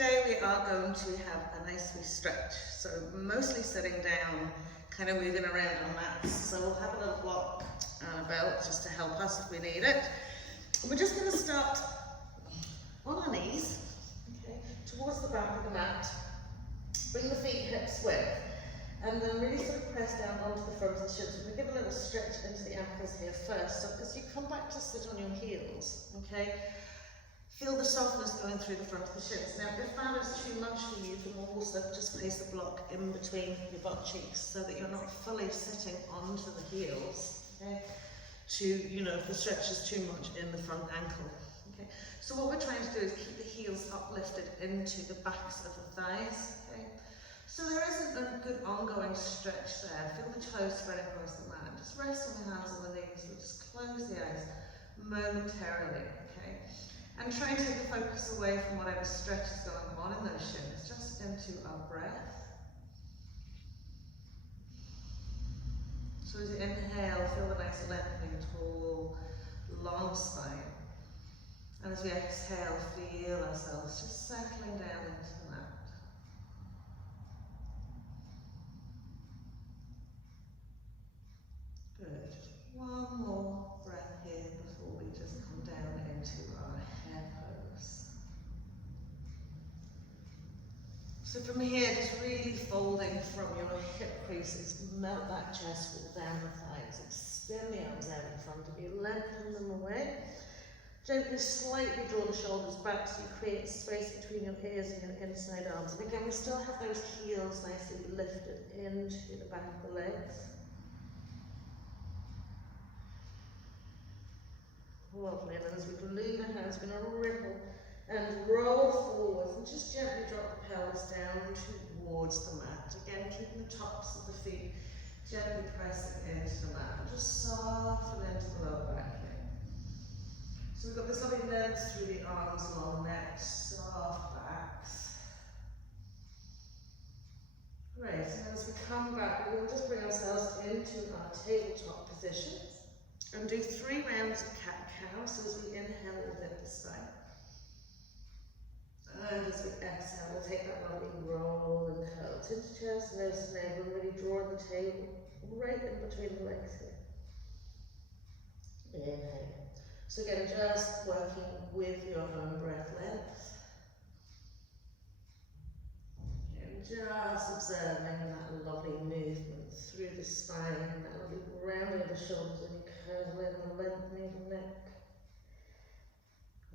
today we are going to have a nice wee stretch. So mostly sitting down, kind of moving around on mats. So we'll have a little block and a belt just to help us if we need it. We're just going to start on our knees, okay, towards the back of the mat. Bring the feet hips width, and then really sort of press down onto the front of the shins. We're going to give a little stretch into the ankles here first. So as you come back to sit on your heels, okay, feel the softness going through the front of the shins. Now, if that is too much for you, then we'll also just place a block in between your butt cheeks so that you're not fully sitting onto the heels, okay, to, you know, if the stretch is too much in the front ankle. Okay, so what we're trying to do is keep the heels uplifted into the backs of the thighs. Okay, so there isn't a good ongoing stretch there. Feel the toes spread across the mat. Just rest on the hands on the knees. We'll just close the eyes momentarily. Okay, and try and take the focus away from whatever stretch is going on in those shins, just into our breath. So as you inhale, feel the nice lengthening, tall, long spine. And as we exhale, feel ourselves just settling down into the mat. Good. One more breath here before we just come down into our hair pose. So from here, just really folding from your hip creases, melt that chest wall down the thighs, extend the arms out in front of you, lengthen them away. Gently, slightly draw the shoulders back so you create space between your ears and your inside arms. And again, we still have those heels nicely lifted into the back of the legs. Lovely, and then as we glue the hands, we're going to ripple and roll forwards and just gently drop the pelvis down towards the mat. Again, keeping the tops of the feet gently pressing into the mat. And just soften into the lower back here. So we've got this lovely length through the arms, long necks, soft backs. Great, and as we come back, we'll just bring ourselves into our tabletop position and do 3 rounds of cat-cow. So as we inhale, we'll lift the spine. And as we exhale, we'll take that lovely roll and curl into chest, nose to navel, and really draw the table right in between the legs here. Inhale. So again, just working with your own breath length. And just observing that lovely movement through the spine, and that lovely rounding of the shoulders when you curl in, and the lengthening of the neck,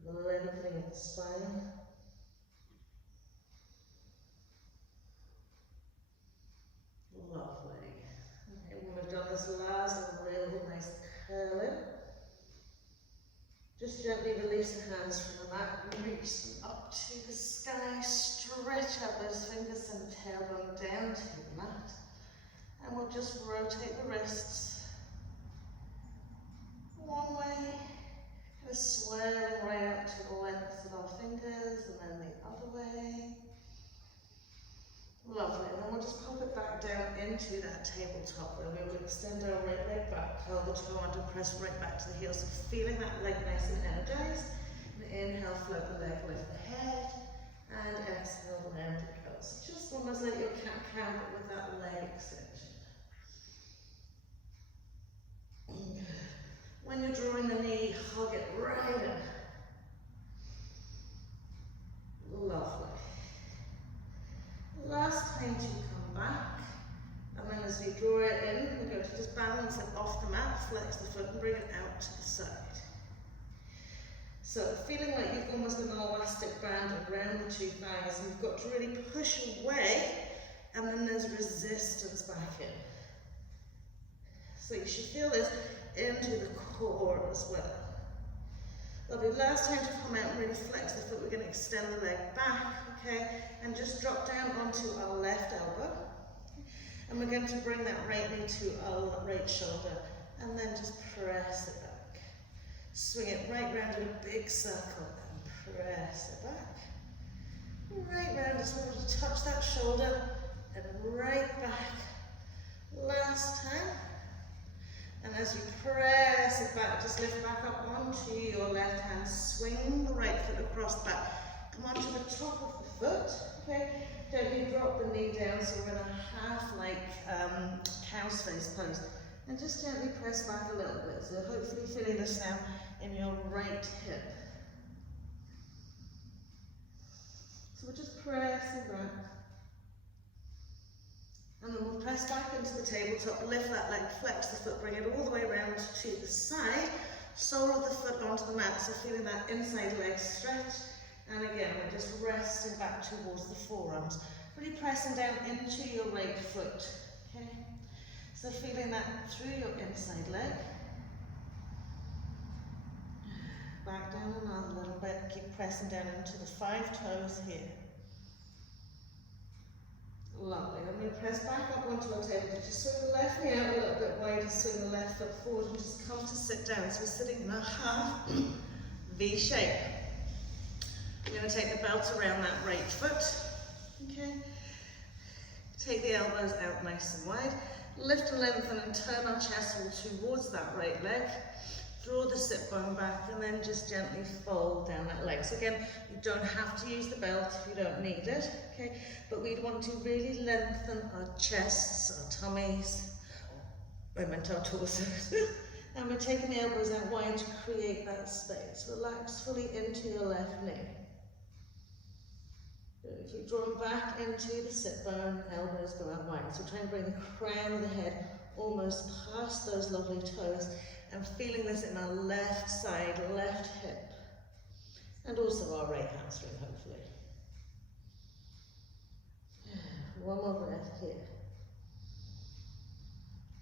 the lengthening of the spine. Lovely. Okay, when we've done this last little nice curl in, just gently release the hands from the mat and reach them up to the sky. Stretch out those fingers and the tailbone down to the mat. And we'll just rotate the wrists one way, kind of swirling right out to the length of our fingers, and then the other way. Lovely, and then we'll just pop it back down into that tabletop where we will extend our right leg back, curl the toe under, press right back to the heel. So feeling that leg nice and energized. And inhale, float the leg, lift the head, and exhale, round it goes. Just almost like your cat-cow, but with that leg extension. When you're drawing the knee, hug it right in. Lovely. Last time to come back, and then as we draw it in, we're going to just balance it off the mat, flex the foot and bring it out to the side. So feeling like you've almost got an elastic band around the 2 thighs, and you've got to really push away, and then there's resistance back in. So you should feel this into the core as well. Lovely, last time to come out and really flex the foot, we're going to extend the leg back, okay, and just drop down onto our left elbow. And we're going to bring that right knee to our right shoulder, and then just press it back. Swing it right round in a big circle, and press it back. Right round, just want to touch that shoulder, and right back. Last time. And as you press it back, just lift back up onto your left hand, swing the right foot across the back, come onto the top of the foot, okay? Gently drop the knee down, so we're gonna have like cow's face pose. And just gently press back a little bit. So hopefully feeling this now in your right hip. So we're just pressing back. And then we'll press back into the tabletop, lift that leg, flex the foot, bring it all the way around to the side, sole of the foot onto the mat, so feeling that inside leg stretch. And again, we're just resting back towards the forearms, really pressing down into your right foot, okay? So feeling that through your inside leg. Back down another little bit, keep pressing down into the 5 toes here. Lovely. I'm going to press back up onto our table. Just swing the left knee out a little bit wider, swing the left foot forward and just come to sit down. So we're sitting in a half V shape. We're going to take the belt around that right foot. Okay. Take the elbows out nice and wide. Lift and lengthen and turn our chest wall towards that right leg. Draw the sit bone back and then just gently fold down that leg. So again, you don't have to use the belt if you don't need it, okay? But we'd want to really lengthen our chests, our tummies, I meant our torsos. And we're taking the elbows out wide to create that space. Relax fully into your left knee. Good. Keep drawing back into the sit bone, elbows go out wide. So try and bring the crown of the head almost past those lovely toes. And feeling this in our left side, left hip, and also our right hamstring, hopefully. One more breath here.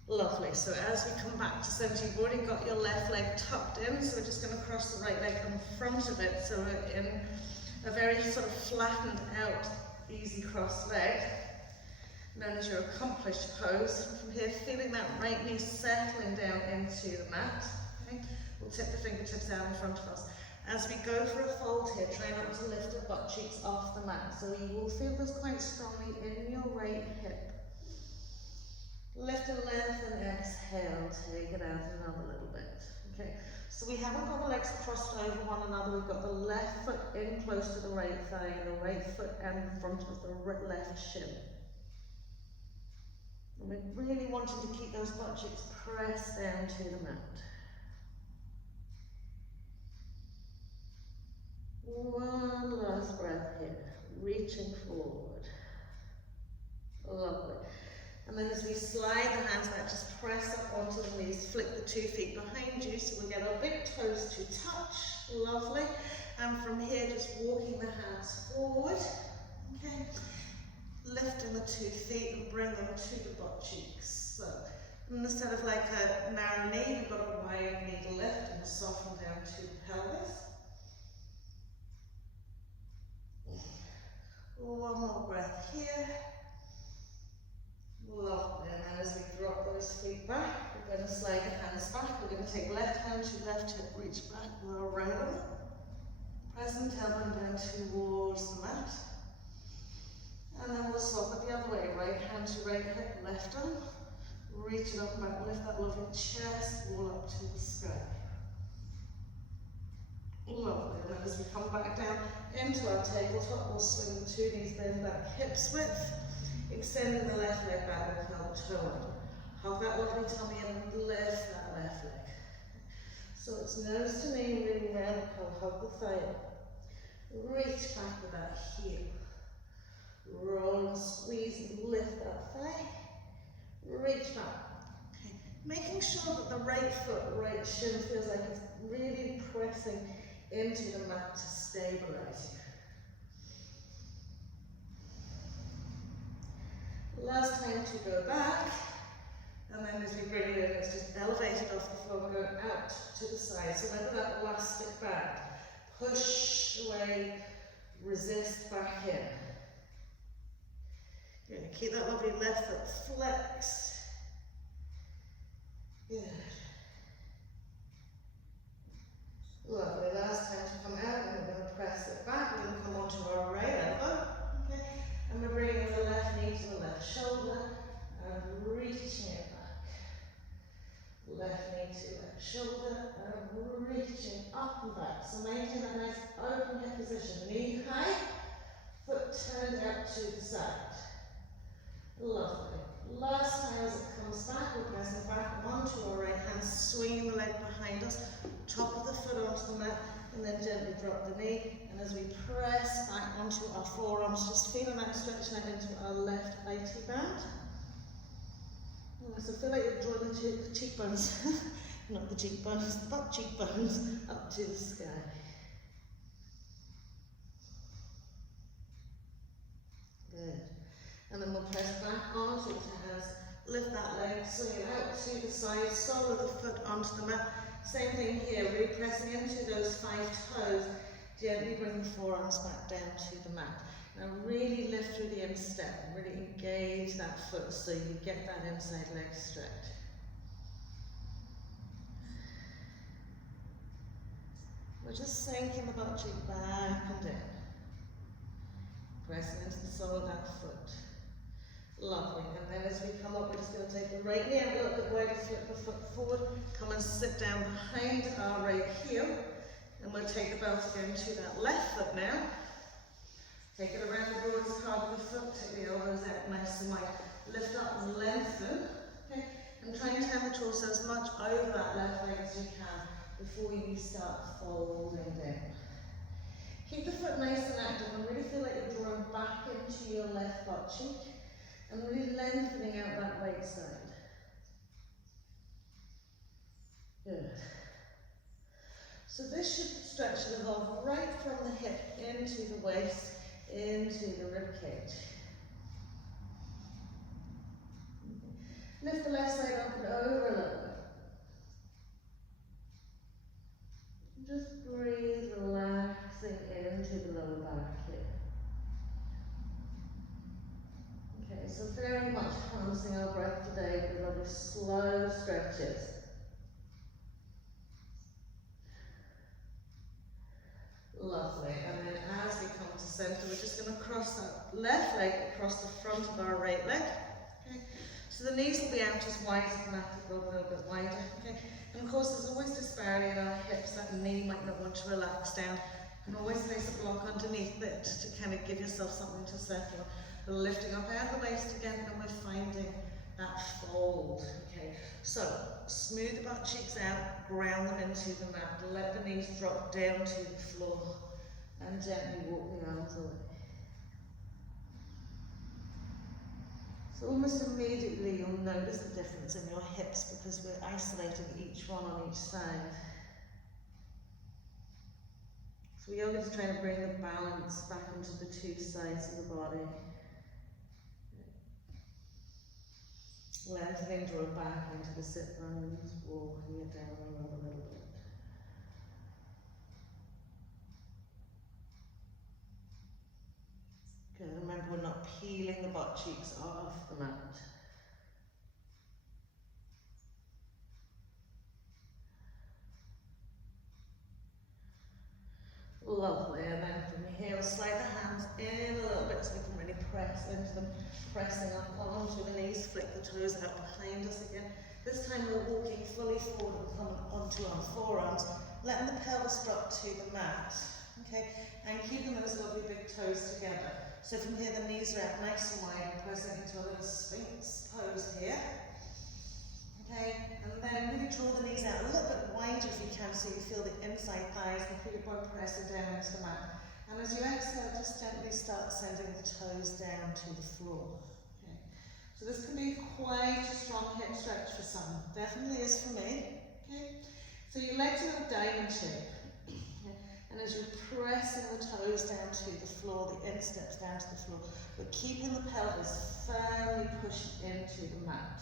Lovely. So as we come back to center, you've already got your left leg tucked in, so we're just going to cross the right leg in front of it, so we're in a very sort of flattened out, easy cross leg, known as your accomplished pose. From here, feeling that right knee settling down into the mat. Okay? We'll tip the fingertips down in front of us. As we go for a fold here, try not to lift the butt cheeks off the mat. So you will feel this quite strongly in your right hip. Lift and lengthen, exhale, take it out another little bit. Okay, so we haven't got the legs crossed over one another. We've got the left foot in close to the right thigh and the right foot in front of the left shin. And we're really wanting to keep those butt cheeks pressed down to the mat. One last breath here, reaching forward. Lovely. And then as we slide the hands back, just press up onto the knees, flick the 2 feet behind you so we get our big toes to touch. Lovely. And from here, just walking the hands forward. Okay. Lifting the 2 feet and bring them to the butt cheeks. So instead of like a narrow knee, we've got a wide knee to lift and soften down to the pelvis. One more breath here. Lovely. And then as we drop those feet back, we're going to slide the hands back. We're going to take left hand to left hip, reach back with our right arm. Present elbow down towards the mat. And then we'll swap it the other way. Right hand to right hip, left arm. Reach it up and back, lift that lovely chest all up to the sky. Lovely. And then as we come back down into our tabletop, we'll swing the 2 knees, bend back hips width. Extending the left leg back with the toe under. Hug that lovely tummy and lift that left leg. So it's nose to knee, really round the curl, hug the thigh up. Reach back with that heel. Roll and squeeze and lift that thigh. Reach back. Okay. Making sure that the right foot, right shin feels like it's really pressing into the mat to stabilize you. Last time to go back, and then as we bring it in, it's just elevated off the floor, we're going out to the side. So remember that elastic back. Push away, resist back in. You're going to keep that lovely left foot flexed. Good. Lovely. Last time to come out, and we're going to press it back. We're going to come onto our right elbow. Okay. And we're bringing the left knee to the left shoulder and reaching it back. Left knee to left shoulder and reaching up and back. So maintain that nice open hip position. Knee high, side. Lovely. Last time as it comes back, we're pressing back onto our right hand, swinging the leg behind us, top of the foot onto the mat, and then gently drop the knee. And as we press back onto our forearms, just feeling that stretching out into our left IT band. So feel like you're drawing the cheekbones, not the cheekbones, the butt cheekbones up to the sky. Good. And then we'll press back onto the hands, lift that leg, swing it out to the side, sole of the foot onto the mat. Same thing here, really pressing into those 5 toes. Gently bring the forearms back down to the mat. Now really lift through the instep, really engage that foot so you get that inside leg stretch. We're just sinking the butt cheek back and down. Pressing into the sole of that foot. Lovely. And then as we come up, we're just going to take the right knee out a little bit wider, flip the foot forward, come and sit down behind our right heel. And we'll take the belt again to that left foot now. Take it around the broadest part of the foot, take the elbows out nice and wide. Lift up and lengthen. Okay? And try and turn the torso as much over that left leg as you can before you start folding down. Keep the foot nice and active and really feel like you're drawing back into your left butt cheek and really lengthening out that right side. Good. So this stretch should evolve right from the hip into the waist, into the rib cage. Lift the left side up and over a little bit. Just breathe, relaxing into the lower back here. Okay, so very much harnessing our breath today with lovely slow stretches. Lovely, and then as we come to center, we're just going to cross that left leg across the front of our right leg. Okay. So the knees will be out as wide as the mat, will go a little bit wider. Okay. And of course, there's always disparity in our hips. That knee might not want to relax down. You can always place a block underneath it to kind of give yourself something to settle. We're lifting up out of the waist again, and we're finding that fold. Okay. So smooth the butt cheeks out, ground them into the mat. Let the knees drop down to the floor, and gently walk the arms away. So almost immediately you'll notice the difference in your hips because we're isolating each one on each side. So we're going to try to bring the balance back into the two sides of the body. Lengthening, draw back into the sit bones, walking it down the rug a little bit. Good, remember we're not peeling the butt cheeks off the mat. Lovely, and then from here we'll slide the hands in a little bit so we can really press into them, pressing up onto the knees, flick the toes out behind us again. This time we're walking fully forward and coming onto our forearms, letting the pelvis drop to the mat, okay, and keeping those lovely big toes together. So from here the knees are out nice and wide, pressing into a little Sphinx Pose here. Okay, and then really draw the knees out a little bit wider if you can so you feel the inside thighs and feel your body pressing down into the mat. And as you exhale, just gently start sending the toes down to the floor. Okay, so this can be quite a strong hip stretch for some. Definitely is for me. Okay, so your legs are in a diamond shape. Okay? And as you're pressing the toes down to the floor, the insteps down to the floor, we're keeping the pelvis firmly pushed into the mat.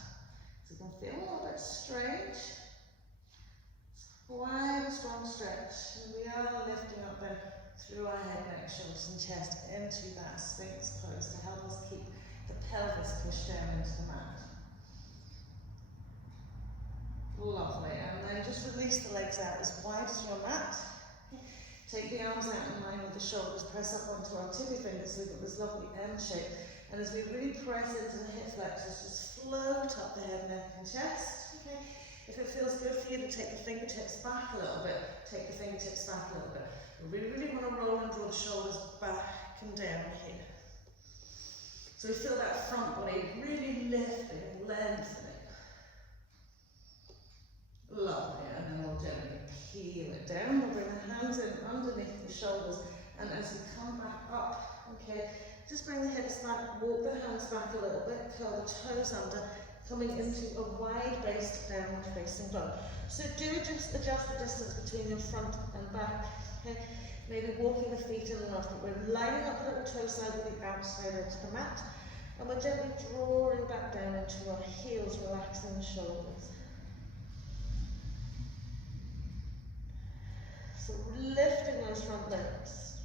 You can feel a little bit straight. It's quite a strong stretch. And we are lifting up then through our head, neck, shoulders and chest into that Sphinx Pose to help us keep the pelvis pushed down into the mat. Lovely. And then just release the legs out as wide as your mat. Take the arms out in line with the shoulders, press up onto our tippy fingers so we've got this lovely M shape. And as we really press into the hip flexors, just float up the head, neck and chest. Okay. If it feels good for you to take the fingertips back a little bit, take the fingertips back a little bit. We really want to roll and draw the shoulders back and down here. So we feel that front body really lifting and lengthening. Lovely, and then we'll gently heel it down. We'll bring the hands in underneath the shoulders, and as we come back up, okay, just bring the hips back, walk the hands back a little bit, curl the toes under, coming into a wide-based downward facing dog. So do just adjust the distance between your front and back, okay? Maybe walking the feet in and after. We're lining up the little toe side with the outside edge of the mat, and we're gently drawing back down into our heels, relaxing the shoulders. So lifting those front legs,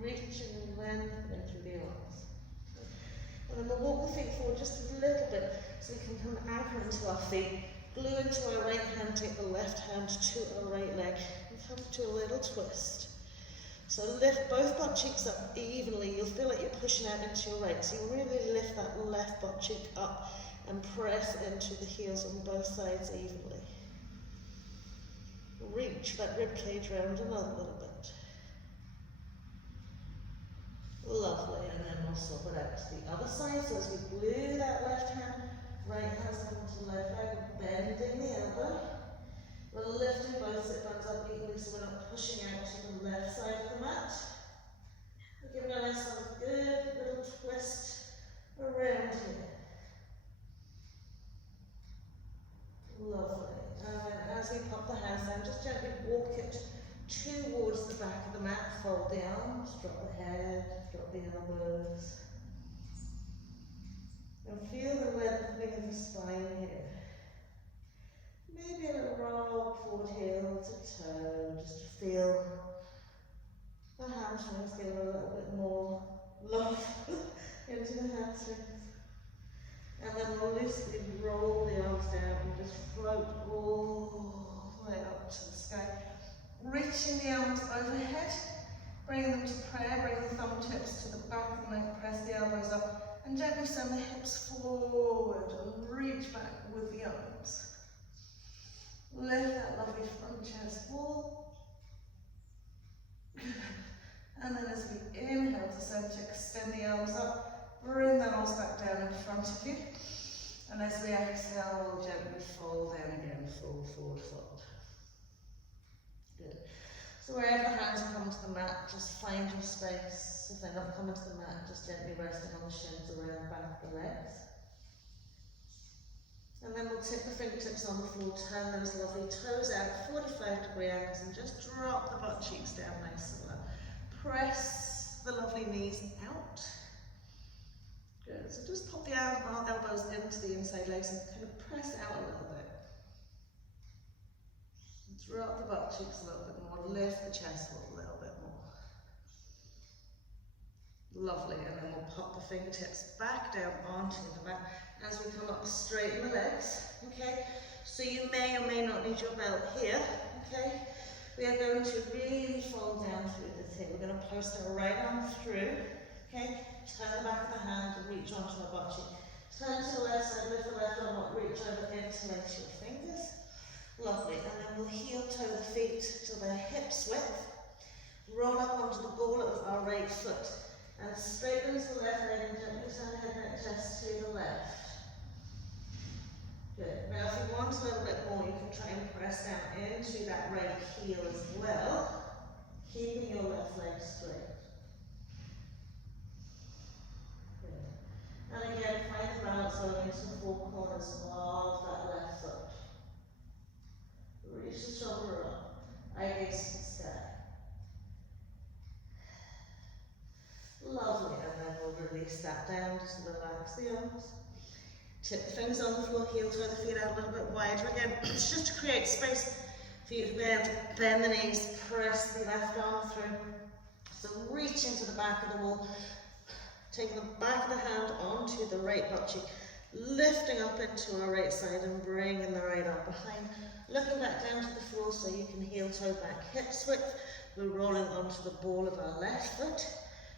reaching and lengthening through the arms. And then we'll walk the feet forward just a little bit so we can come anchor into our feet, glue into our right hand, take the left hand to our right leg, and come to a little twist. So lift both butt cheeks up evenly. You'll feel like you're pushing out into your right. So you really lift that left butt cheek up and press into the heels on both sides evenly. Reach that rib cage round another little bit. Lovely, and then we'll swap it out to the other side. So as we glue that left hand, right hand's coming to the left leg, bending the elbow. We're lifting both sit bones up evenly so we're not pushing out to the left side of the mat. We're giving ourselves a good little twist around here. Lovely. And then as we pop the hands down, just gently walk it towards the back of the mat, fold the arms, drop the head, drop the elbows. And feel the lengthening of the spine here. Maybe a little roll forward heel to toe, just to feel the hamstrings get a little bit more love into the hamstrings. And then we'll loosely roll the arms down and just float all the way up to the sky. Reaching the arms overhead, bringing them to prayer, bring the thumb tips to the back of the neck, press the elbows up, and gently send the hips forward and reach back with the arms. Lift that lovely front chest wall. And then as we inhale to center, extend the arms up, bring the arms back down in front of you. And as we exhale, we'll gently fold down again, fold forward, fold. Good. So wherever the hands are coming to the mat, just find your space. If they're not coming to the mat, just gently resting on the shins around the back of the legs. And then we'll tip the fingertips on the floor, turn those lovely toes out, 45-degree angles, and just drop the butt cheeks down nice and low. Press the lovely knees out. Good, so just pop the elbows into the inside legs and kind of press out a little bit. Drop the butt cheeks a little bit more, lift the chest a little bit more. Lovely, and then we'll pop the fingertips back down onto the mat as we come up, straighten the legs, okay? So you may or may not need your belt here, okay? We are going to really fold down through this here. We're going to post our right arm through, okay? Turn the back of the hand and reach onto our butt cheek. Turn to the left side, lift the left arm up, reach over, interlace your fingers. Lovely, and then we'll heel toe the feet to their hips width. Roll up onto the ball of our right foot. And straighten to the left leg and gently turn head, neck, chest to the left. Good. Now if you want a little bit more, you can try and press down into that right heel as well, keeping your left leg straight. Good. And again, find the balance going into the four corners of that left foot. Reach the shoulder up, eye gaze to the sky. Lovely, and then we'll release that down, just relax the arms. Tip the fingers on the floor, heel toe the feet out a little bit wider again. It's just to create space for you to be able to bend the knees, press the left arm through. So reach into the back of the wall, taking the back of the hand onto the right butt cheek, lifting up into our right side and bringing the right arm behind. Looking back down to the floor so you can heel toe back, hips width. We're rolling onto the ball of our left foot.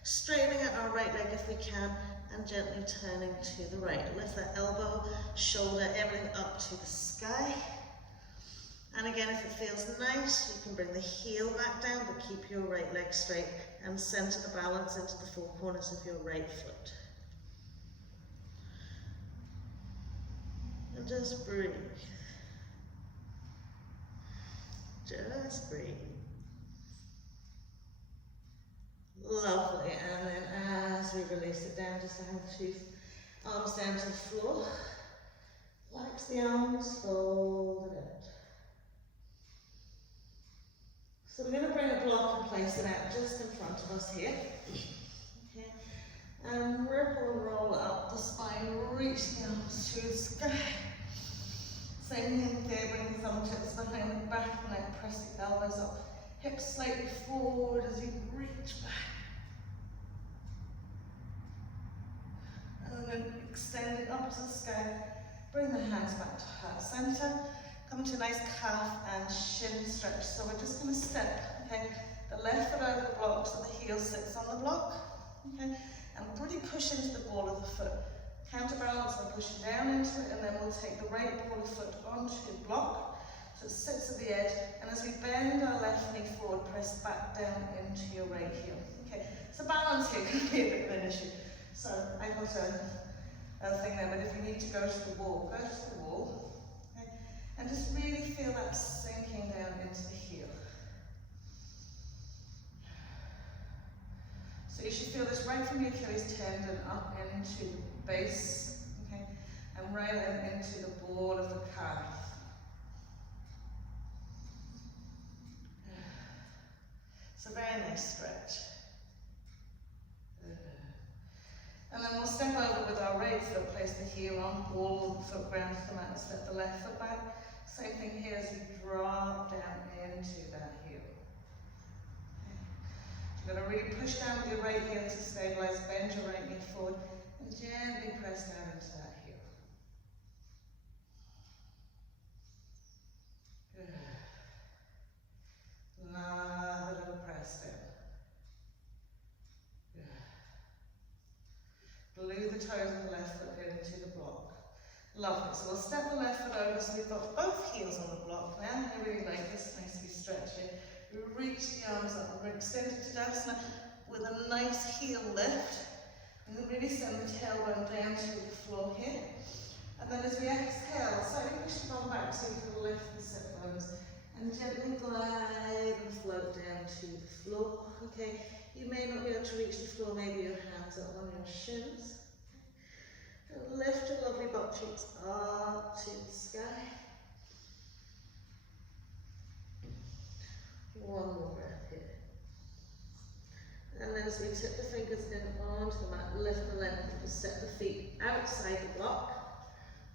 Straightening out our right leg if we can, and gently turning to the right. Lift that elbow, shoulder, everything up to the sky. And again, if it feels nice, you can bring the heel back down, but keep your right leg straight and center the balance into the four corners of your right foot. And just breathe. Just breathe. Lovely. And then as we release it down, just hang the two arms down to the floor. Relax the arms, fold it out. So we're going to bring a block and place it out just in front of us here. Okay. And ripple and roll up the spine, reach the arms to the sky. Same thing there, bring the thumb tips behind the back of the neck, press the elbows up, hips slightly forward as you reach back. And then extend it up to the sky, bring the hands back to heart center, come to a nice calf and shin stretch. So we're just going to step, okay, the left foot over the block so the heel sits on the block, okay, and really push into the ball of the foot. Counterbalance and push it down into it, and then we'll take the right ball of foot onto the block so it sits at the edge, and as we bend our left knee forward, press back down into your right heel. Okay, so balance here can be a bit of an issue. So I got a thing there, but if you need to go to the wall, go to the wall, okay, and just really feel that sinking down into the heel. So you should feel this right from the Achilles tendon up into the base, okay, and right into the ball of the calf. It's a very nice stretch. And then we'll step over with our right foot, place the heel on, ball the foot ground to the mat, and step the left foot back. Same thing here as you drop down into that heel. You're going to really push down with your right heel to stabilize, bend your right knee forward, and gently press down into that heel. Good. Another little press down. Glue the toes of the left foot into the block. Lovely. So we'll step the left foot over so we've got both heels on the block now. I really like this, nicely stretched here. We reach the arms up, we're extended to Tadasana with a nice heel lift. And then really send the tailbone down to the floor here. And then as we exhale, slightly push the bum back so you can lift the sit bones. And gently glide and float down to the floor. Okay. You may not be able to reach the floor, maybe your hands up on your shins. And lift your lovely butt cheeks up to the sky. One more breath here. And then as we tip the fingers in onto the mat, lift the length, set the feet outside the block.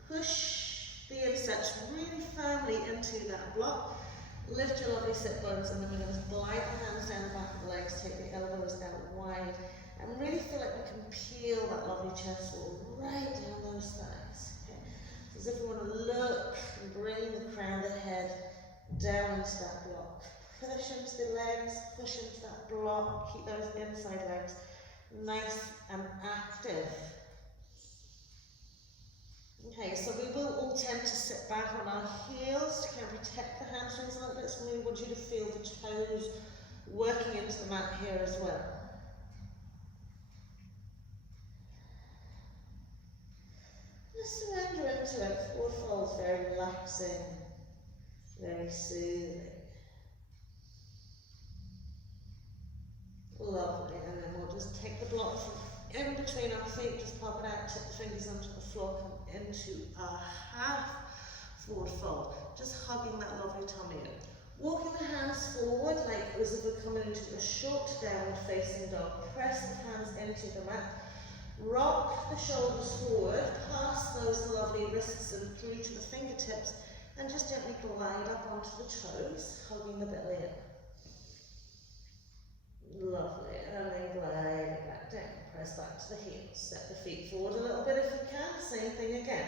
Push the insteps really firmly into that block. Lift your lovely sit bones, and then we're going to glide the hands down the back of the legs, take the elbows out wide, and really feel like we can peel that lovely chest wall right down those thighs. Okay? So as if we want to look and bring the crown of the head down into that block. Push into the legs, push into that block, keep those inside legs nice and active. Okay, so we will all tend to sit back on our heels to kind of protect the hamstrings a little bit, so we want you to feel the toes working into the mat here as well. Just surrender into it. Forward fold, very relaxing, very soothing. Lovely, and then we'll just take the block from in between our feet, just pop it out, tip the fingers onto the floor, come into a half forward fold, just hugging that lovely tummy in. Walking the hands forward like as if we're coming into a short downward facing dog. Press the hands into the mat. Rock the shoulders forward, past those lovely wrists and through to the fingertips, and just gently glide up onto the toes, hugging the belly in. Lovely, and then glide back down. Press back to the heels. Step the feet forward a little bit if you can. Same thing again.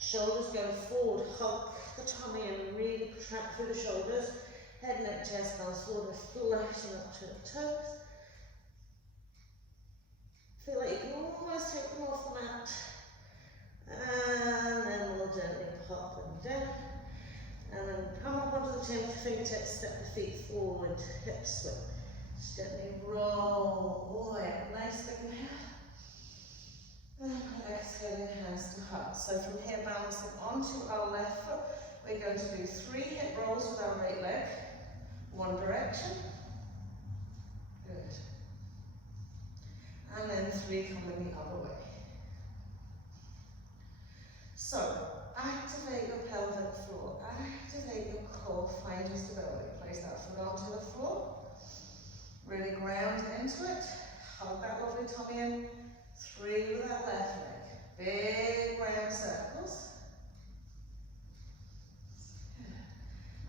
Shoulders go forward, hug the tummy and really contract through the shoulders. Head, neck, chest comes forward, flashing up to the toes. Feel like you can almost take them off the mat. And then we'll gently pop them down. And then come up onto the chin with the fingertips, step the feet forward, hip swing. Just gently roll away. Nice big inhale. And exhaling hands to heart So from here, balancing onto our left foot, we're going to do 3 hip rolls with our right leg, one direction, good, and then 3 coming the other way. So, activate your pelvic floor, activate your core, find your stability, place that foot onto the floor, really ground into it, hug that lovely tummy in, 3 with that left leg, big round circles,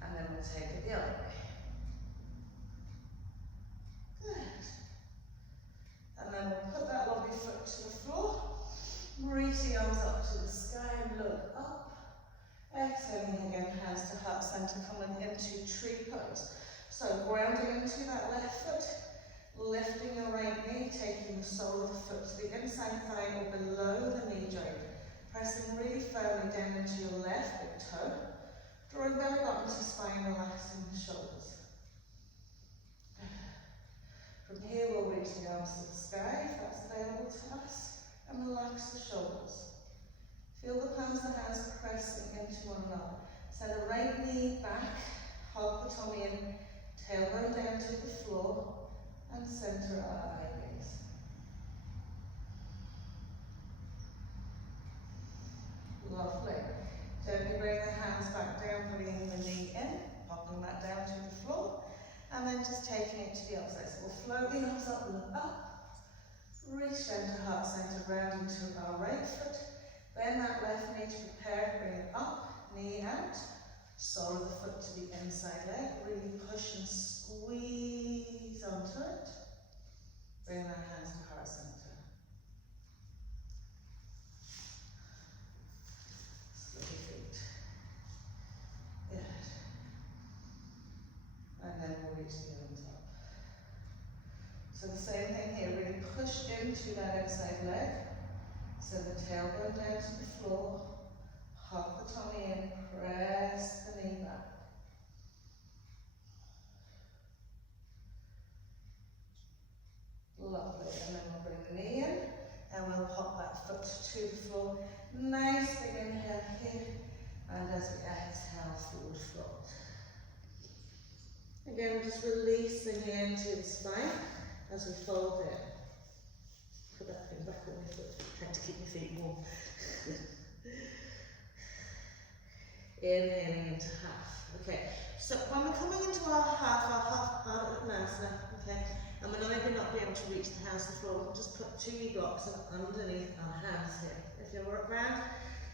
and then we'll take it the other way. Good. And then we'll put that lovely foot to the floor, reach the arms up to the sky and look up. Exhaling again, hands to heart center, coming into tree pose. So grounding into that left foot, lifting your right knee, taking the sole of the foot to the inside thigh or below the knee joint. Pressing really firmly down into your left big toe. Drawing belly button to spine, relaxing the shoulders. From here we'll reach the arms to the sky if that's available to us, and relax the shoulders. Feel the palms of the hands pressing into one another. Send the right knee back, hug the tummy in, tailbone down to the floor, and center our eye gaze. Lovely. Gently bring the hands back down, bringing the knee in, popping that down to the floor, and then just taking it to the other side. So we'll float the arms up, look up, reach down to heart center, round into our right foot. Bend that left knee to prepare, bring it up, knee out, sole of the foot to the inside leg, really push and squeeze onto it. Bring our hands to heart center. Slowly feet. Good. And then we'll reach the arms up. So the same thing here, really push into that inside leg. Send the tailbone down to the floor, hug the tummy in, press the knee back. Lovely, and then we'll bring the knee in, and we'll pop that foot to the floor. Nice big inhale here, and as we exhale, forward fold. Again, just releasing into the spine as we fold in. Put that thing back on your foot, trying to keep your feet warm. Inhaling into half. Okay, so when we're coming into our half Uttanasana, okay, and we're not even not be able to reach the hands to the floor, we'll just put 2 knee blocks underneath our hands here. If you're around,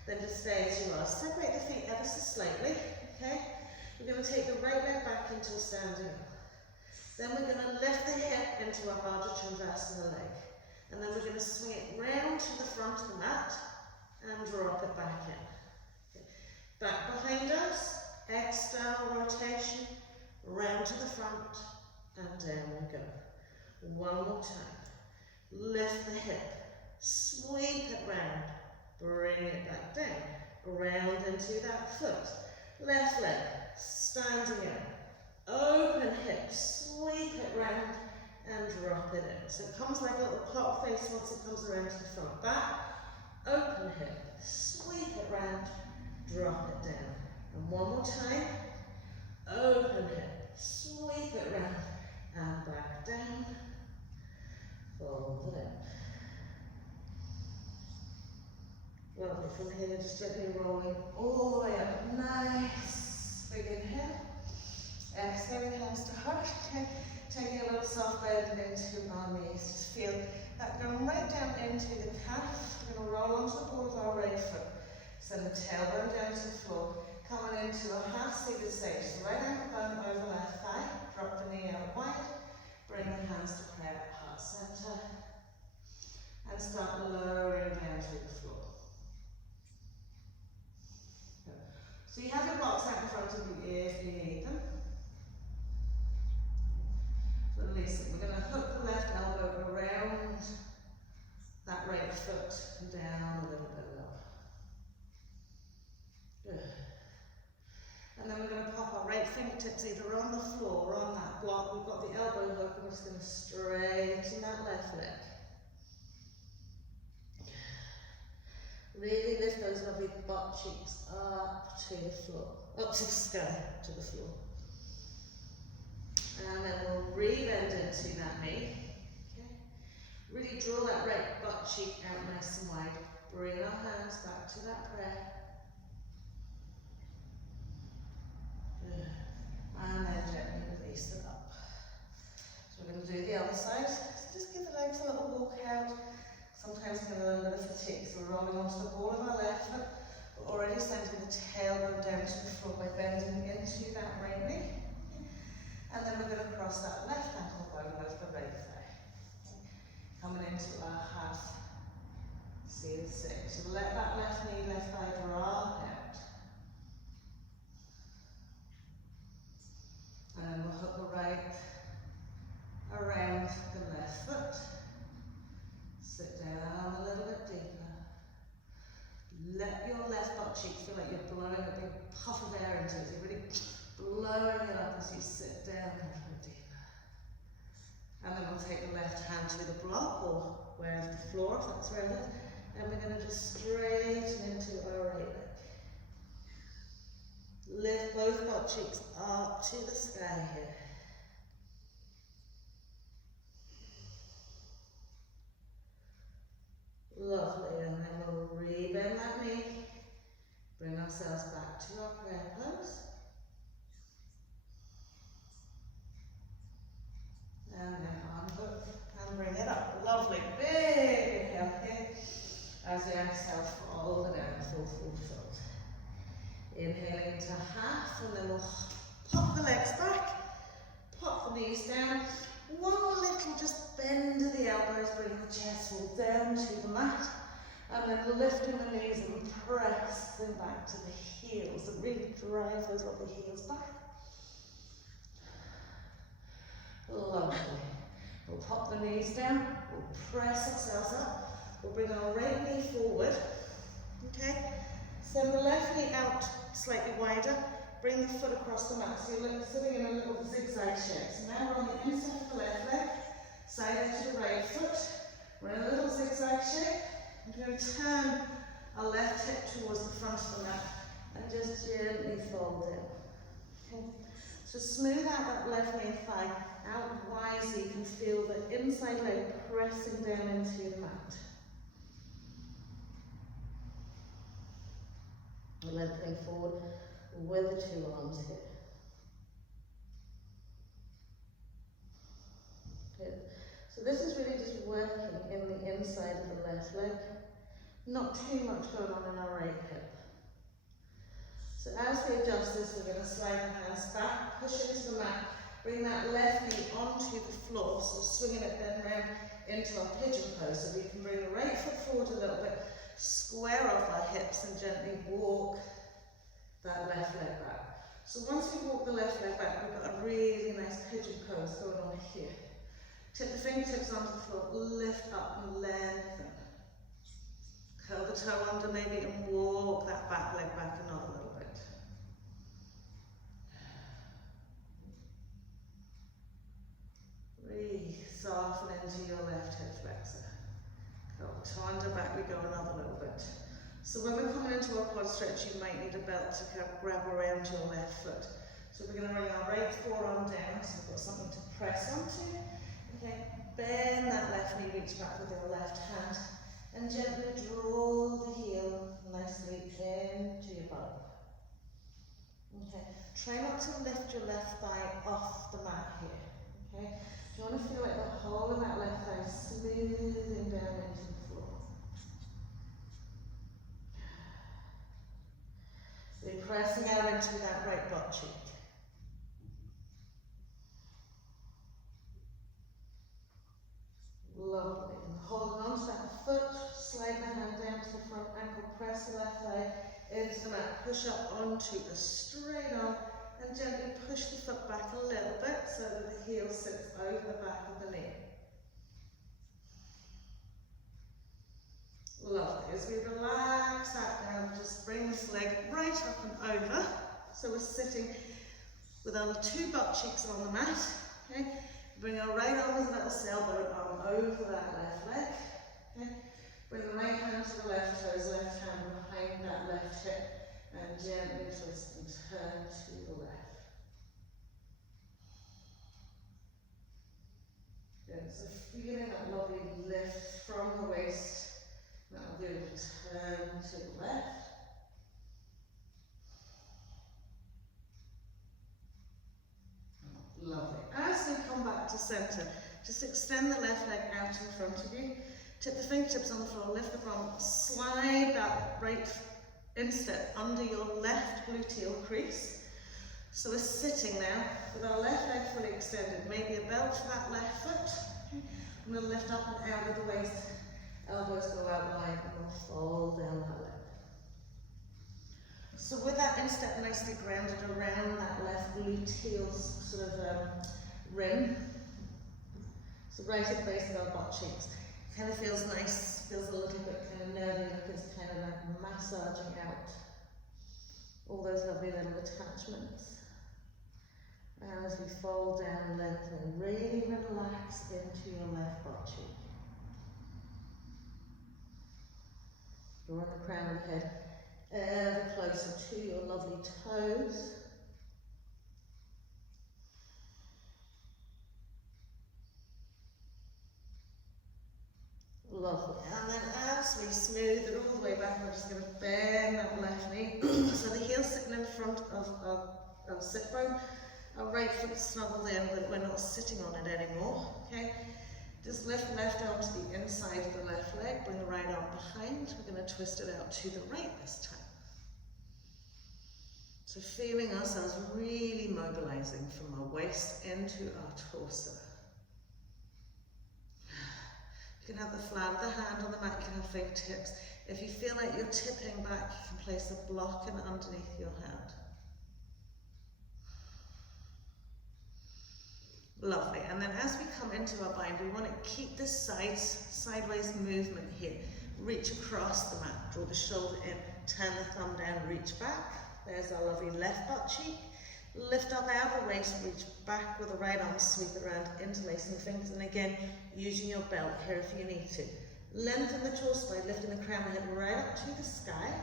then just stay as you are. Separate the feet ever so slightly, okay? We're going to take the right leg back into a standing up. Then we're going to lift the hip into a Ardha Chandrasana leg. And then we're going to swing it round to the front of the mat and drop it back in. Okay. Back behind us, external rotation, round to the front, and down we go. One more time. Lift the hip, sweep it round, bring it back down, ground into that foot. Left leg, standing up, open hip, sweep it round, and drop it in. So it comes like a little clock face once it comes around to the front. Back, open hip, sweep it round, drop it down. And one more time, open hip, sweep it round, and back down, fold it in. Lovely, from here just gently rolling all the way up. Nice, big inhale. Exhaling, hands to heart. Okay. Taking a little soft bend into our knees. Just feel that going right down into the calf. We're going to roll onto the ball of our right foot. Send the tailbone down to the floor. Coming into a half-seated stage. So right ankle bone over left thigh. Drop the knee out wide. Bring the hands to prayer at heart center. And start lowering down to the floor. So you have your blocks out in front of you if you need them. Release it. We're going to hook the left elbow around that right foot and down a little bit lower. Good. And then we're going to pop our right fingertips either on the floor or on that block. We've got the elbow hook and we're just going to straighten that left leg. Really lift those lovely butt cheeks up to the floor, up to the sky, to the floor. And then we'll re-bend into that knee. Okay. Really draw that right butt cheek out nice and wide. Bring our hands back to that prayer. Good. And then gently release it up. So we're going to do the other side. So just give the legs a little walk out. Sometimes get a little bit of fatigue, so we're rolling onto the ball of our left foot. We're already sending the tailbone down to the floor by bending into that right knee. And then we're going to cross that left ankle bone over the right thigh. Coming into our half seated six. So let that left knee, left thigh draw out. And then we'll hook the right around the left foot. Sit down a little bit deeper. Let your left butt cheek feel like you're blowing a big puff of air into it. You're really blowing it up as you sit down a little bit deeper. And then we'll take the left hand to the block or where's the floor, if that's where it is. And we're going to just straighten into our right leg. Lift both butt cheeks up to the sky here. Lovely, and then we'll re-bend that knee. Bring ourselves back to our prayer pose. And then unhook and bring it up. Lovely, big inhale here. As we exhale, fold it down, full fold. Inhaling to half, and then we'll pop the legs back, pop the knees down. One little just bend of the elbows, bring the chest all down to the mat. And then lifting the knees and press them back to the heels and really drive those lovely heels back. Lovely. We'll pop the knees down, we'll press ourselves up, we'll bring our right knee forward, okay? Send the left knee out slightly wider, bring the foot across the mat, so you're sitting in a little zigzag shape. So now we're on the inside of the left leg, side edge of the right foot, we're in a little zigzag shape. We're going to turn our left hip towards the front of the mat and just gently fold in. Okay. So smooth out that left knee and thigh out wide so you can feel the inside leg pressing down into the mat. Lengthening forward with the two arms here. Good. So this is really just working in the inside of the left leg. Not too much going on in our right hip. So as we adjust this, we're going to slide the hands back, push into the mat, bring that left knee onto the floor, so swinging it then round into our pigeon pose. So we can bring the right foot forward a little bit, square off our hips and gently walk that left leg back. So once we walk the left leg back, we've got a really nice pigeon pose going on here. Tip the fingertips onto the floor, lift up and lengthen. Curl the toe under maybe and walk that back leg back another little bit. Breathe, soften into your left hip flexor. Curl the toe under, back we go another little bit. So when we're coming into our quad stretch, you might need a belt to grab around your left foot. So we're going to bring our right forearm down, so we've got something to press onto. Okay, bend that left knee, reach back with your left hand, and gently draw the heel nicely into your bum. Okay, try not to lift your left thigh off the mat here. Okay, you want to feel like the whole of that left thigh smoothing down into the floor. So you're pressing out into that right butt cheek. Lovely. And holding on to that foot, slide the hand down to the front ankle, press the left thigh into the mat, push up onto a straight arm, and gently push the foot back a little bit so that the heel sits over the back of the knee. Lovely. As we relax that down, just bring this leg right up and over. So we're sitting with our two butt cheeks on the mat. Okay. Bring our right arm as a little sailboat arm over that left leg. Okay. Bring the right hand to the left toes, left hand behind feeling that lovely lift from the waist. Now we're going to turn to the left. Lovely. As we come back to center, just extend the left leg out in front of you. Tip the fingertips on the floor, lift the bum, slide that right instep under your left gluteal crease. So we're sitting now with our left leg fully extended, maybe a belt for that left foot. I'm going to lift up and out of the waist, elbows go out wide, and we'll fold down that leg. So with that instep nicely grounded around that left gluteal sort of rim, so right at the base of our butt cheeks, kind of feels nice, feels a little bit kind of nervy, like it's kind of like massaging out all those lovely little attachments. And as we fold down, lengthening, really relax into your left butt cheek. Drawing the crown of the head ever closer to your lovely toes. Lovely. And then as we smooth it all the way back, we're just going to bend that left knee. So the heel's sitting in front of our sit bone. Our right foot snuggled in, but we're not sitting on it anymore. Okay? Just lift the left arm to the inside of the left leg, bring the right arm behind. We're going to twist it out to the right this time. So feeling ourselves really mobilizing from our waist into our torso. You can have the flat of the hand on the mat, you can have fingertips. If you feel like you're tipping back, you can place a block in underneath your hand. Lovely. And then as we come into our bind, we want to keep this sideways movement here. Reach across the mat, draw the shoulder in, turn the thumb down, reach back. There's our lovely left butt cheek. Lift up out of the waist, reach back with the right arm, sweep it around, interlacing the fingers, and again, using your belt here if you need to. Lengthen the torso by lifting the crown of the head right up to the sky.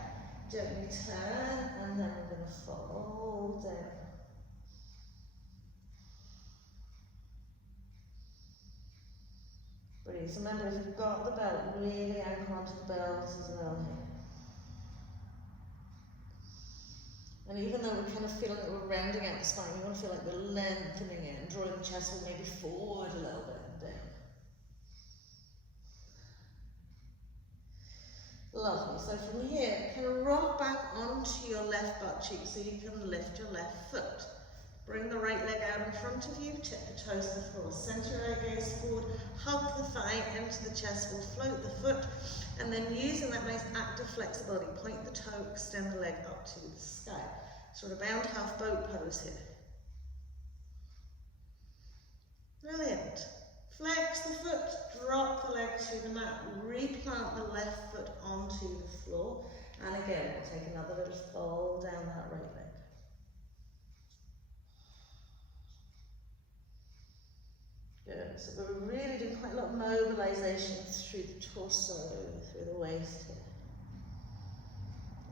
Gently turn, and then we're going to fold down. Breathe. So remember, if you've got the belt, really anchor onto the belt as well here. And even though we're kind of feeling that we're rounding out the spine, we want to feel like we're lengthening it and drawing the chest maybe forward a little bit and down. Lovely. So from here, kind of rock back onto your left butt cheek so you can lift your left foot. Bring the right leg out in front of you, tip the toes to the floor. Center your gaze forward, hug the thigh into the chest, we'll float the foot, and then using that nice active flexibility, point the toe, extend the leg up to the sky. Sort of bound half boat pose here. Brilliant. Flex the foot, drop the leg to the mat, replant the left foot onto the floor, and again, we'll take another little fold down that right leg. Good. So we're really doing quite a lot of mobilization through the torso, through the waist here.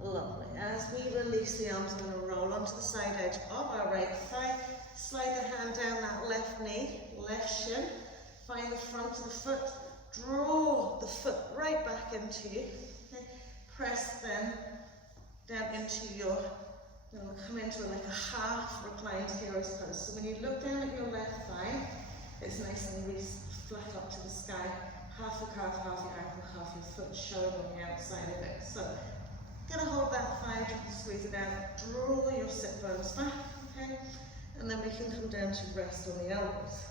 Lovely. As we release the arms, we're going to roll onto the side edge of our right thigh. Slide the hand down that left knee, left shin. Find the front of the foot. Draw the foot right back into you. Okay. Press then down into your, then we'll come into like a half reclined hero's pose. So when you look down at your left thigh, it's nice and really flat up to the sky. Half the calf, half your ankle, half your foot showing on the outside of it. So, gonna hold that thigh, try to squeeze it down, draw your sit bones back, okay? And then we can come down to rest on the elbows.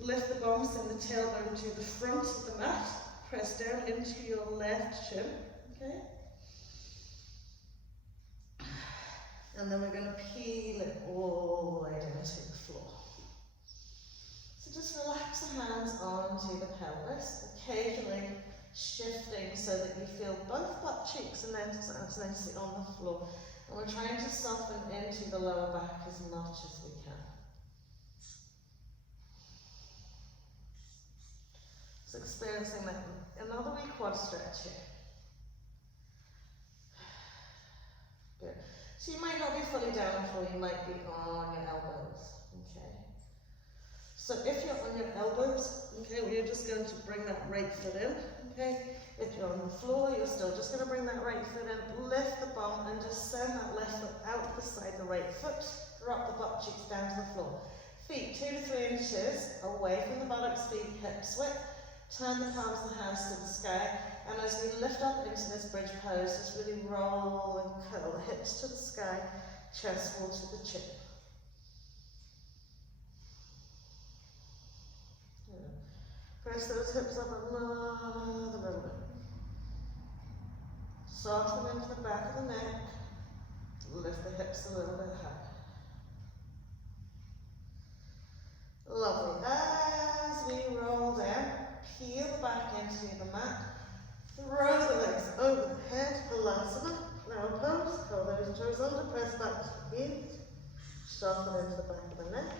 Lift the bum, send the tailbone to the front of the mat, press down into your left shin, okay? And then we're gonna peel it all the way down to the floor. Just relax the hands onto the pelvis, occasionally shifting so that you feel both butt cheeks and then nicely on the floor. And we're trying to soften into the lower back as much as we can. So experiencing that. Another wee quad stretch here. Good. So you might not be fully down before you might be on your elbows. Okay. So if you're on your elbows, okay, well, you're just going to bring that right foot in, okay? If you're on the floor, you're still just going to bring that right foot in, lift the bum and just send that left foot out beside the right foot. Drop the butt cheeks down to the floor. Feet 2 to 3 inches away from the buttocks, feet hips width. Turn the palms of the hands to the sky, and as we lift up into this bridge pose, just really roll and curl the hips to the sky, chest wall to the chin. Press those hips up another little bit. Soften into the back of the neck. Lift the hips a little bit higher. Lovely. As we roll down, peel the back into the mat. Throw the legs over the head. Halasana. Flower pose. Curl those toes under. Press back to the heels. Soften into the back of the neck.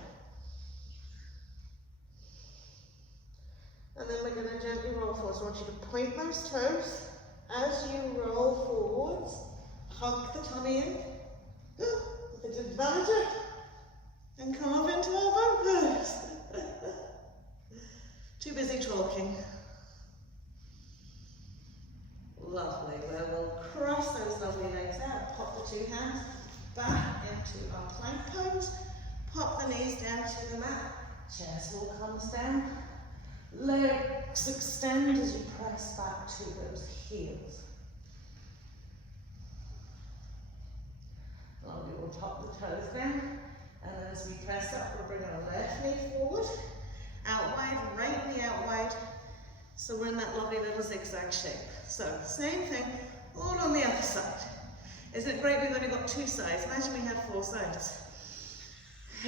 And then we're going to gently roll forward. So I want you to point those toes. As you roll forwards, hug the tummy in. If it didn't manage it, and come up into elbow pose. Too busy talking. Lovely. Well, we'll cross those lovely legs out. Pop the 2 hands back into our plank pose. Pop the knees down to the mat. Chest wall comes down. Legs extend as you press back to those heels. Lovely. We'll pop the toes down. And as we press up, we'll bring our left knee forward. Out wide, right knee out wide. So we're in that lovely little zigzag shape. So same thing, all on the other side. Isn't it great we've only got 2 sides? Imagine we had 4 sides.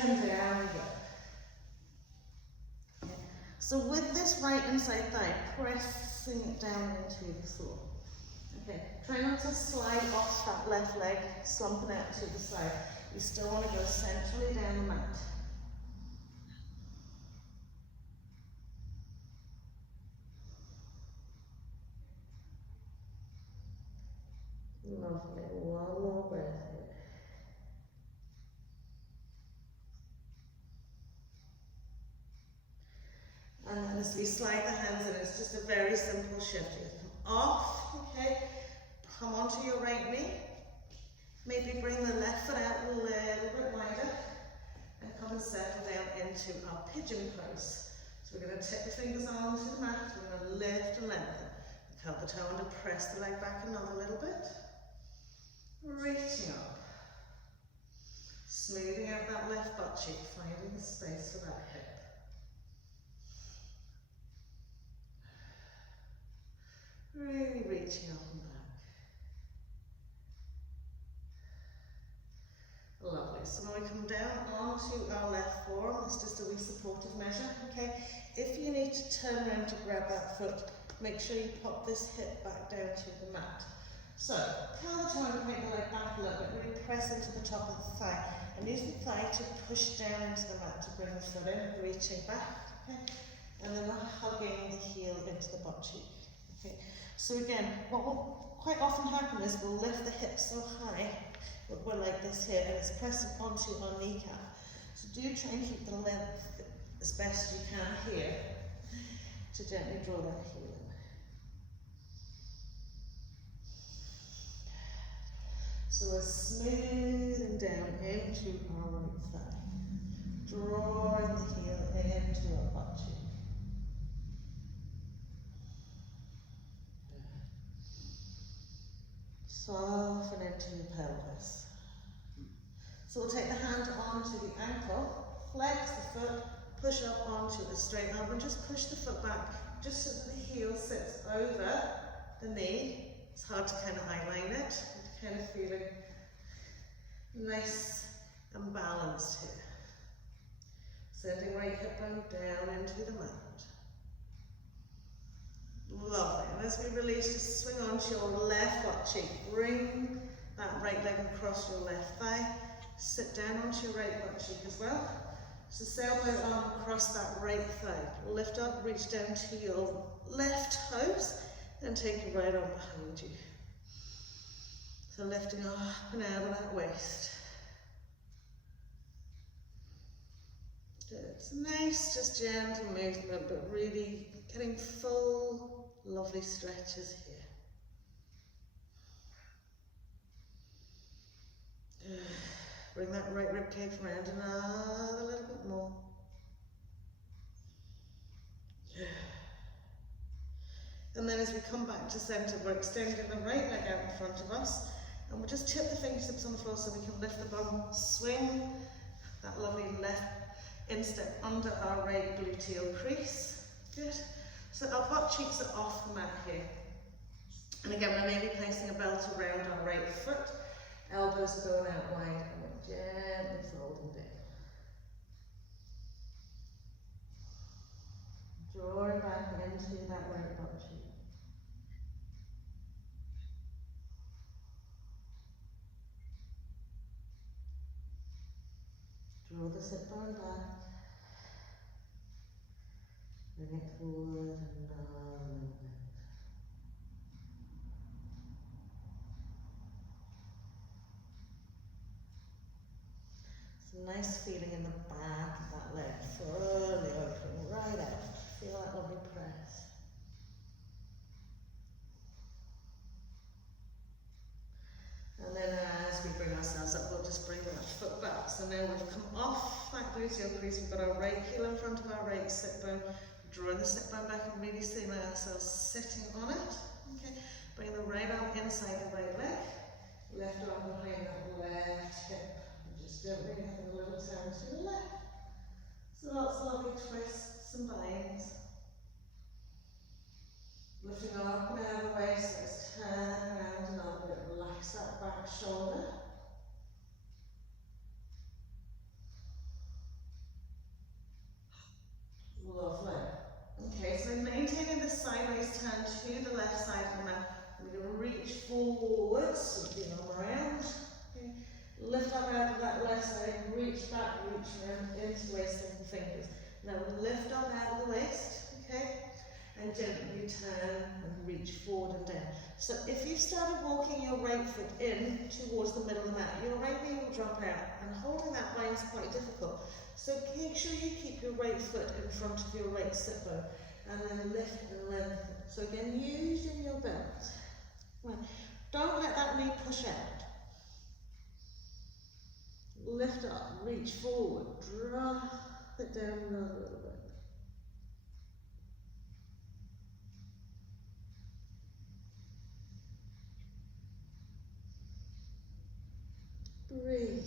And down we go. So with this right inside thigh, pressing it down into the floor. Okay, try not to slide off that left leg, slumping out to the side. You still want to go centrally down the mat. Lovely. One more breath here. And then as we slide the hands in, it's just a very simple shift. You come off, okay? Come onto your right knee. Maybe bring the left foot out a little bit wider. And come and settle down into our pigeon pose. So we're going to take the fingers onto the mat. We're going to lift and lengthen. Curl the toe under, press the leg back another little bit. Reaching up. Smoothing out that left butt cheek, finding the space for that hip. Really reaching up and back. Lovely. So when we come down onto our left forearm, it's just a wee supportive measure, okay? If you need to turn around to grab that foot, make sure you pop this hip back down to the mat. So, curl the toe and point the leg back a little bit, really press into the top of the thigh, and use the thigh to push down into the mat to bring the foot in, reaching back, okay? And then hugging the heel into the butt cheek, okay? So again, what will quite often happen is we'll lift the hips so high, we're like this here, and it's pressing onto our kneecap. So do try and keep the length as best you can here to gently draw that heel in. So we're smoothing down into our right thigh, drawing the heel into our butt cheek. Soften into your pelvis. So we'll take the hand onto the ankle, flex the foot, push up onto a straight arm, and just push the foot back, just so that the heel sits over the knee. It's hard to kind of eyeline it, kind of feeling nice and balanced here. Sending right hip bone down into the mat. Lovely. And as we release, just swing onto your left butt cheek. Bring that right leg across your left thigh. Sit down onto your right butt cheek as well. So sailboat arm across that right thigh. Lift up, reach down to your left toes, and take your right arm behind you. So lifting up and out of that waist. It's nice, just gentle movement, but really getting full, lovely stretches here. Bring that right rib cage around another little bit more. And then as we come back to centre, we're extending the right leg out in front of us, and we'll just tip the fingertips on the floor so we can lift the bum, swing that lovely left instep under our right gluteal crease. Good. So our butt cheeks are off the mat here. And again, we're maybe placing a belt around our right foot. Elbows are going out wide, and we're gently folding down. Drawing back into that right butt cheek. Draw the sit bone back. Bring it forward another little bit. It's a nice feeling in the back of that leg, fully open, right out. Feel that lovely press. And then as we bring ourselves up, we'll just bring that foot back. So now we've come off that gluteal crease, we've got our right heel in front of our right sit bone, drawing the sit bone back and really seeing ourselves sitting on it. Okay, bring the right arm inside the right leg, left arm behind that left hip, and just gently having a little turn to the left. So lots of lovely twists and binds. Lifting up and out of the waist, let's turn around another bit, relax that back shoulder. Lovely. Okay, so maintaining the sideways turn to the left side of the mat, we're going to reach forwards, so the arm around. Okay. Lift up out of that left side, reach back, reach around into the waist with the fingers. Now lift up out of the waist, okay? And gently turn and reach forward and down. So if you started walking your right foot in towards the middle of the mat, your right knee will drop out, and holding that line is quite difficult. So make sure you keep your right foot in front of your right sit bone, and then lift and lengthen. So again, using your belt. Right. Don't let that knee push out. Lift up, reach forward, drop it down another little bit. Breathe.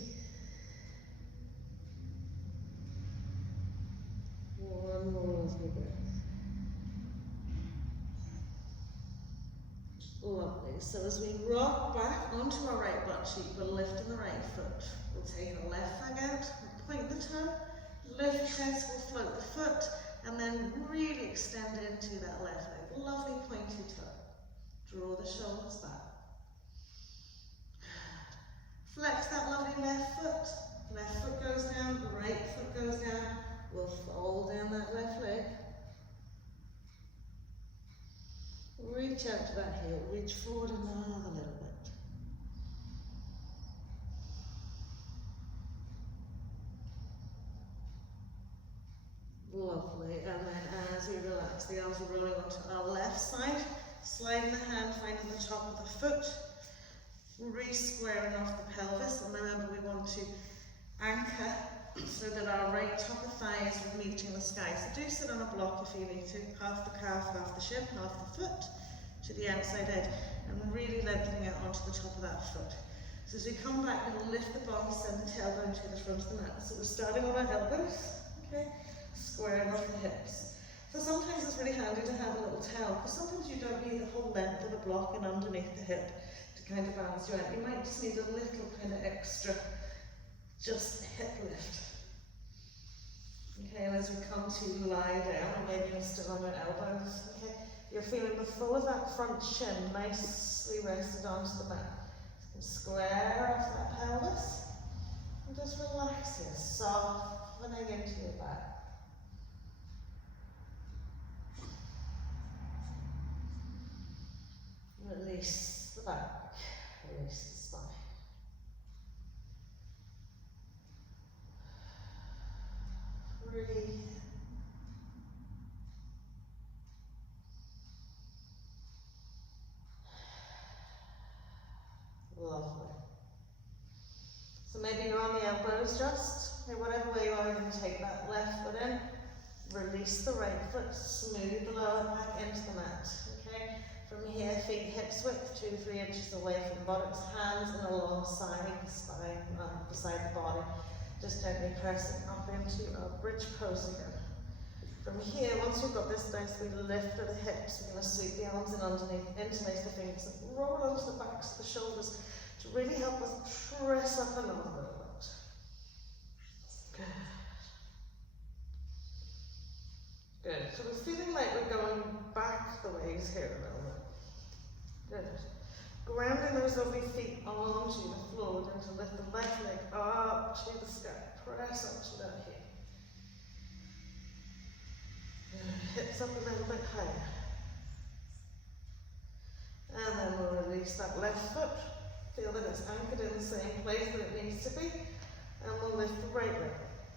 One more lovely breath. Lovely. So as we rock back onto our right butt cheek, we're lifting the right foot. We'll take the left leg out, we'll point the toe, lift chest, we'll float the foot, and then really extend into that left leg. Lovely pointy toe. Draw the shoulders back. Flex that lovely left foot. Left foot goes down, right foot goes down. We'll fold down that left leg. Reach out to that heel, reach forward another little bit. Lovely, and then as we relax, the arms are rolling onto our left side, sliding the hand, finding the top of the foot, re-squaring off the pelvis, and remember we want to anchor so that our right top of thigh is meeting the sky. So do sit on a block if you need to, half the calf, half the shin, half the foot to the outside edge, and really lengthening out onto the top of that foot. So as we come back, we'll lift the bum, send the tailbone to the front of the mat. So we're starting on our elbows, okay, squaring off the hips. So sometimes it's really handy to have a little towel, because sometimes you don't need the whole length of the block and underneath the hip to kind of balance you out. You might just need a little kind of extra, just hip lift. Okay, and as we come to lie down, and maybe you're still on your elbows, okay, you're feeling the full of that front shin nicely rested onto the mat. Square off that pelvis, and just relax here, softening into your back. Release the back, release the spine. maybe you're on the elbows just. Okay, whatever way you are, you're going to take that left foot in, release the right foot, smooth the lower back into the mat. Okay, from here, feet hips width, 2 to 3 inches away from the buttocks, hands and alongside the spine, beside the body. Just gently pressing up into our bridge pose again. From here, once we've got this nicely lifted the hips, we're going to sweep the arms in underneath, interlace the fingers, and roll onto the backs of the shoulders to really help us press up and over a little bit. Good. Good. So we're feeling like we're going back the ways here a little bit. Good. Grounding those lovely feet onto the floor, then to lift the left leg up to the sky. Press up to that hip. Hips up a little bit higher. And then we'll release that left foot. Feel that it's anchored in the same place that it needs to be. And we'll lift the right leg.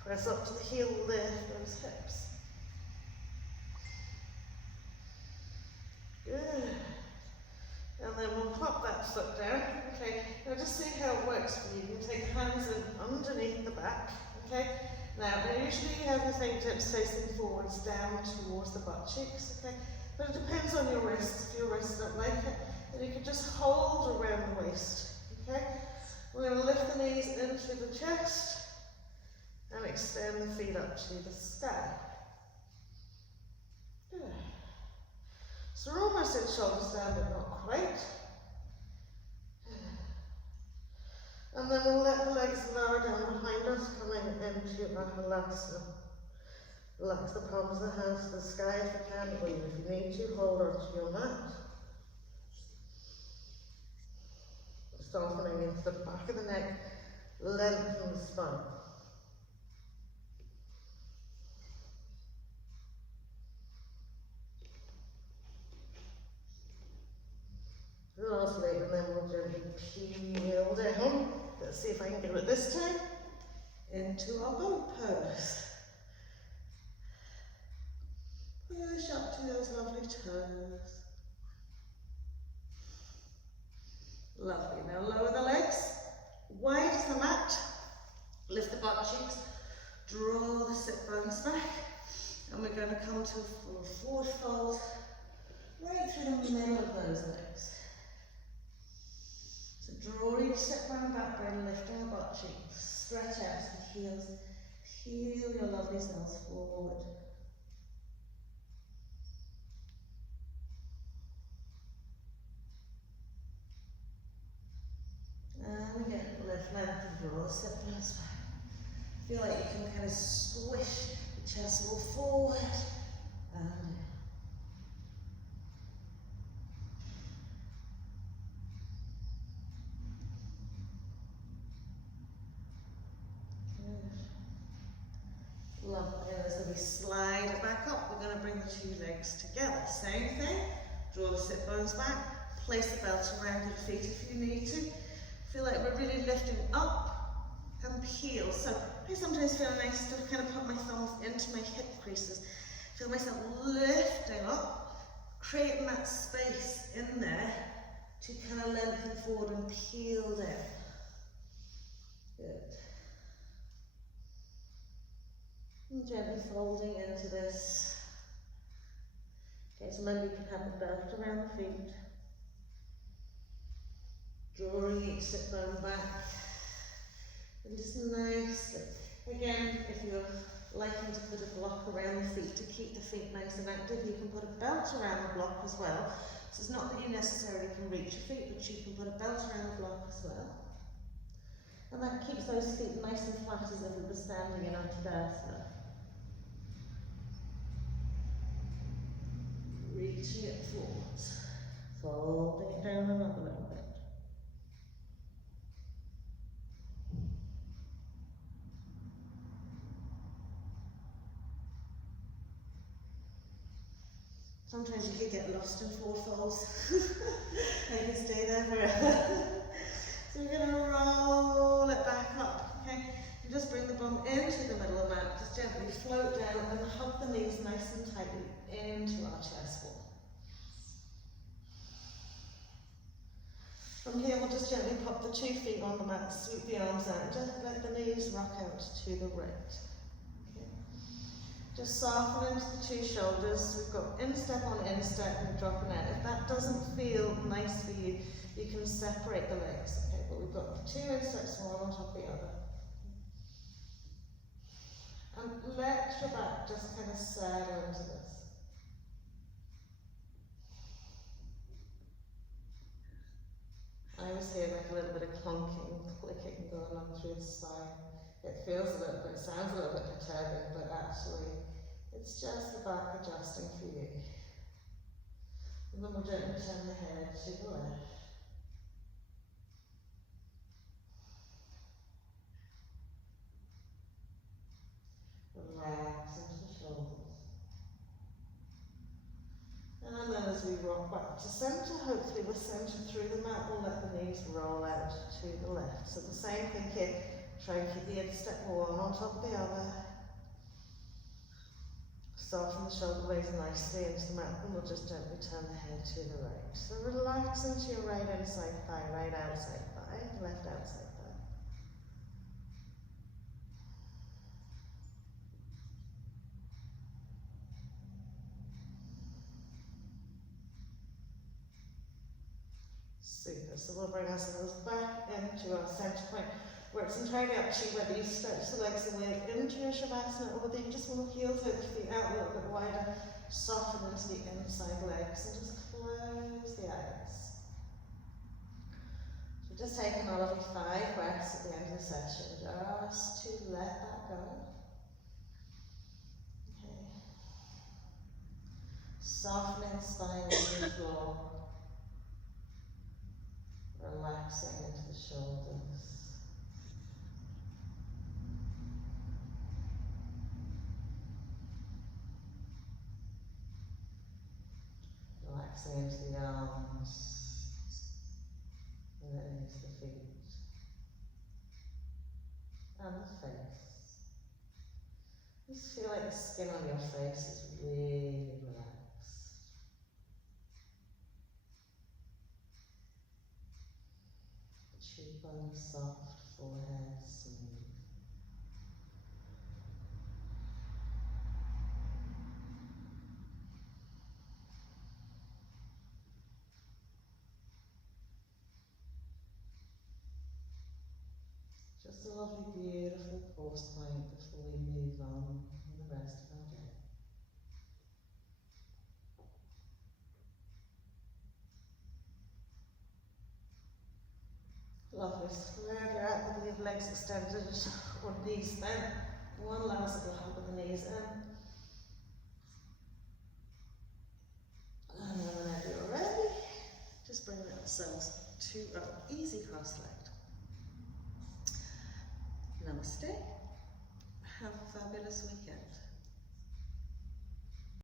Press up to the heel, lift those hips. Good. And then we'll pop that foot down. Okay, now just see how it works for you. You can take the hands in underneath the back. Okay, now usually you have your fingertips facing forwards down towards the butt cheeks. Okay, but it depends on your wrists. If your wrists don't like it, then you can just hold around the waist. Okay, we're going to lift the knees into the chest and extend the feet up to the sky. Good. So we're almost at shoulders down, but not quite. And then we'll let the legs lower down behind us, coming into our halasana. Relax the palms of the hands to the sky if you can, or if you need to, hold onto your mat. Softening into the back of the neck, lengthen the spine. Lastly, and then we'll gently peel down. Let's see if I can do it this time. Into our boat pose. Push up to those lovely toes. Lovely. Now lower the legs, wide as the mat. Lift the butt cheeks. Draw the sit bones back. And we're going to come to a full forward fold right through the middle of those legs. So draw each sit bone back, lifting the butt cheeks. Stretch out the heels. Heel your lovely selves forward. And again, lift, length, and draw the sit bones back. Feel like you can kind of squish the chest wall forward and lovely. As we slide it back up, we're going to bring the two legs together. Same thing. Draw the sit bones back. Place the belt around your feet if you need to. Feel like we're really lifting up and peel. So I sometimes feel nice to kind of put my thumbs into my hip creases. Feel myself lifting up, creating that space in there to kind of lengthen forward and peel down. Good. And gently folding into this. Okay, so maybe you can have the belt around the feet. Drawing each sit bone back. And just nicely. Again, if you're liking to put a block around the feet to keep the feet nice and active, you can put a belt around the block as well. So it's not that you necessarily can reach your feet, but you can put a belt around the block as well. And that keeps those feet nice and flat as if we were standing in Untitled. Reaching it forwards, folding it down and up a little bit. Sometimes you could get lost in four folds. You can stay there forever. So we're going to roll it back up, okay? And just bring the bum into the middle of the mat. Just gently float down and hug the knees nice and tightly into our chest wall. From here, we'll just just gently pop the 2 feet on the mat, sweep the arms out, and just let the knees rock out to the right. Okay. Just soften into the 2 shoulders. We've got instep on instep and dropping out. If that doesn't feel nice for you, you can separate the legs. Okay, but we've got 2 insteps, one on top of the other. And let your back just kind of settle into this. I always hear like a little bit of clunking, clicking going on through the spine. It feels a little bit, sounds a little bit perturbing, but actually it's just the back adjusting for you. And then we'll gently turn the head to the left. Relax into the shoulders. And then as we rock back to centre, hopefully we're centred through the mat, we'll let the knees roll out to the left. So the same thing here, try and keep the instep one on top of the other. Soften the shoulder blades nicely into the mat, and we'll just gently turn the head to the right. So relax into your right inside thigh, right outside thigh, left outside thigh. Super. So we'll bring ourselves back into our centre point, where it's entirely up to you whether you stretch the legs away into your Shavasana or whether you just want to heel hook the feet out a little bit wider, soften into the inside legs, and just close the eyes. So just taking all of 5 breaths at the end of the session, just to let that go. Okay. Softening spine into the floor. Relaxing into the shoulders. Relaxing into the arms. And then into the feet. And the face. Just feel like the skin on your face is really relaxed. Cheekbone soft, forehead smooth. Just a lovely, beautiful pause point before we move on in the rest of our day. Lovely. So wherever you're at, with your legs extended or knees bent, one last little hug with the knees in. And then whenever you're ready, just bring ourselves to our easy cross-legged. Namaste. Have a fabulous weekend.